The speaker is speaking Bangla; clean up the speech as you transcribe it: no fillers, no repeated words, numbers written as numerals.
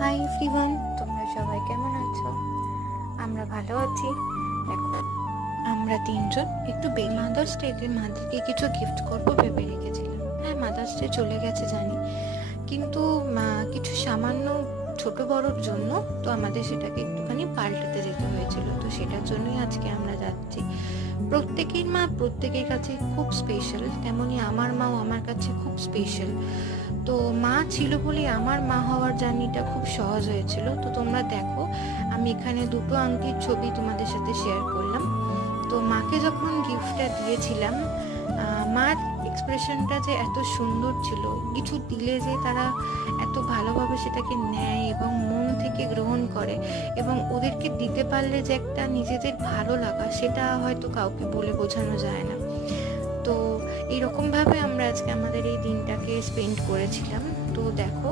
হাই এভরিওয়ান, তোমরা সবাই কেমন আছো? আমরা ভালো আছি। দেখো, আমরা তিনজন একটু মাদার্স ডেতে মাদেরকে কিছু গিফট করবো ভেবে রেখেছিলাম। হ্যাঁ, মাদার্স ডে চলে গেছে জানি, কিন্তু কিছু সামান্য ছোট বড়োর জন্য তো আমাদের সেটাকে একটুখানি পাল্টাতে যেতে হয়েছিল। তো সেটার জন্যই আজকে আমরা যাচ্ছি। প্রত্যেকের মা প্রত্যেকের কাছে খুব স্পেশাল, তেমনই আমার মাও আমার কাছে খুব স্পেশাল। তো মা ছিল বলে আমার মা হওয়ার জার্নিটা খুব সহজ হয়েছিল। তো তোমরা দেখো, আমি এখানে দুটো আংটির ছবি তোমাদের সাথে শেয়ার করলাম। তো মাকে যখন গিফটটা দিয়েছিলাম, মার এক্সপ্রেশনটা যে এত সুন্দর ছিল, কিছু দিলে যে তারা এত ভালোভাবে সেটাকে নেয় এবং মন থেকে গ্রহণ করে, এবং ওদেরকে দিতে পারলে যে একটা নিজেদের ভালো লাগা, সেটা হয়তো কাউকে বলে বোঝানো যায় না। তো এইরকমভাবে আমরা আজকে আমাদের এই দিনটাকে স্পেন্ড করেছিলাম। তো দেখো,